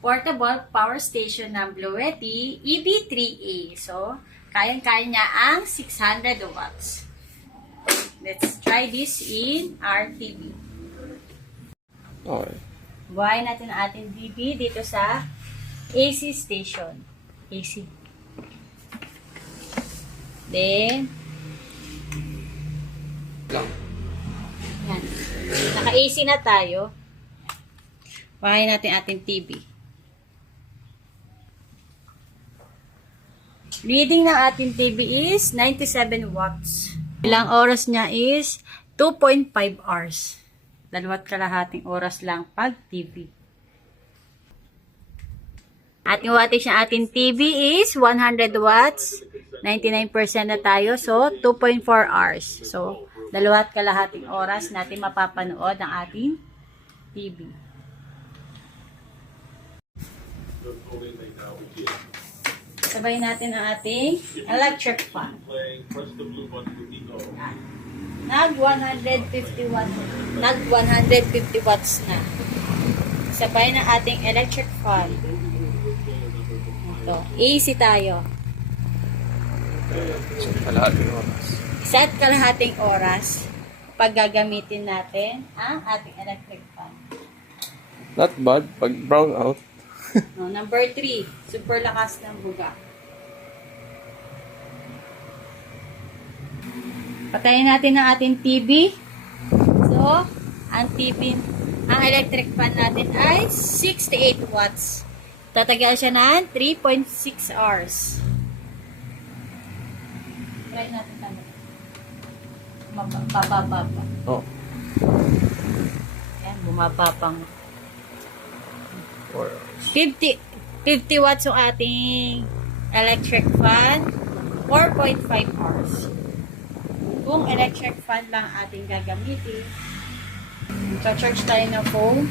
portable power station ng Bluetti EB3A. So, kayang-kaya niya ang 600 watts. Let's try this in our TV. Okay. Buhayin natin ang ating TV dito sa AC station. AC. Then, Lang. yan. Naka-AC na tayo. Buhayin natin ating TV. Reading ng ating TV is 97 watts. Ilang oras niya is 2.5 hours. 2.5 oras lang pag TV. Ating wattage ng ating TV is 100 watts. 99% na tayo. So, 2.4 hours. So, 2.5 oras natin mapapanood ang ating TV. Sabay natin ang ating electric fan. Nag 150 watts na. Sabay ng ating electric fan. Ito, AC tayo. So, kalahating oras. Set kalahating oras pag gagamitin natin ang ating electric fan. Not bad. Pag brown out. No, number 3, super lakas ng buga. Patayin natin ang ating TV. So, ang electric fan natin ay 68 watts. Tatagal siya ng 3.6 hours. Try natin tayo. Baba. Oh. Ayan, bumaba pang 4 hours. 50 watts yung ating electric fan, 4.5 hours. Kung electric fan lang ating gagamitin, charge tayo ng phone.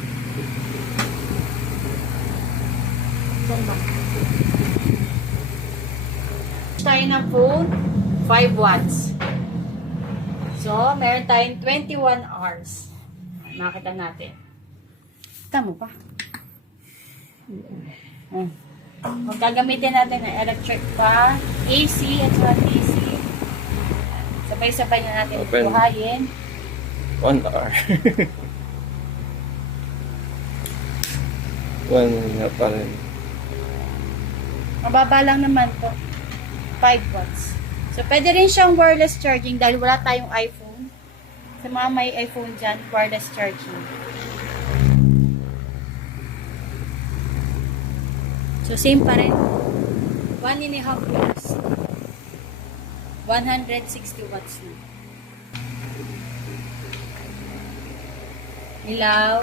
Tayo ng phone, 5 watts. So, meron tayong 21 hours. Makita natin. Tama pa. Kung gagamitin natin ng electric fan, AC at saka DC, sabay-sabay na natin Open. buhayin. 1 hour. 1 na pa rin. Mababa lang naman po. 5 watts. So, pwede rin siyang wireless charging dahil wala tayong iPhone. Sa mga may iPhone dyan, wireless charging. So, same pa rin. 1.5 hours. 160 watts na. Ilaw.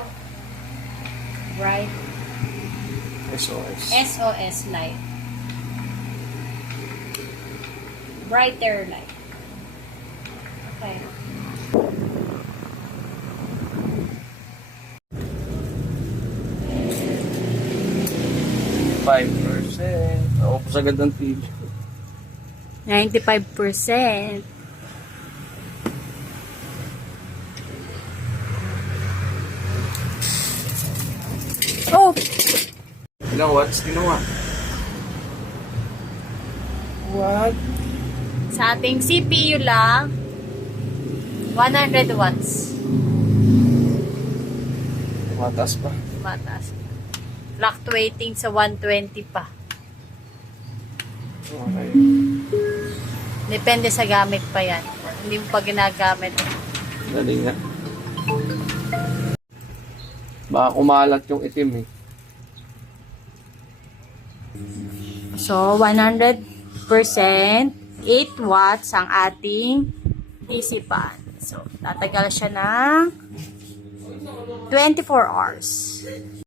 Bright. SOS. SOS light. Brighter light. Okay. %. Naupos agad ng TV. 95%. Oh! Ilang watts ginawa? What? Sa ating CPU lang, 100 watts. Mataas pa. Mataas. Fluctuating sa 120 pa. Okay. Depende sa gamit pa yan. Hindi mo pa ginagamit. Dali nga. Baka kumalat yung itim eh. So, 100%, 8 watts ang ating DC fan. So, tatagal siya ng 24 hours.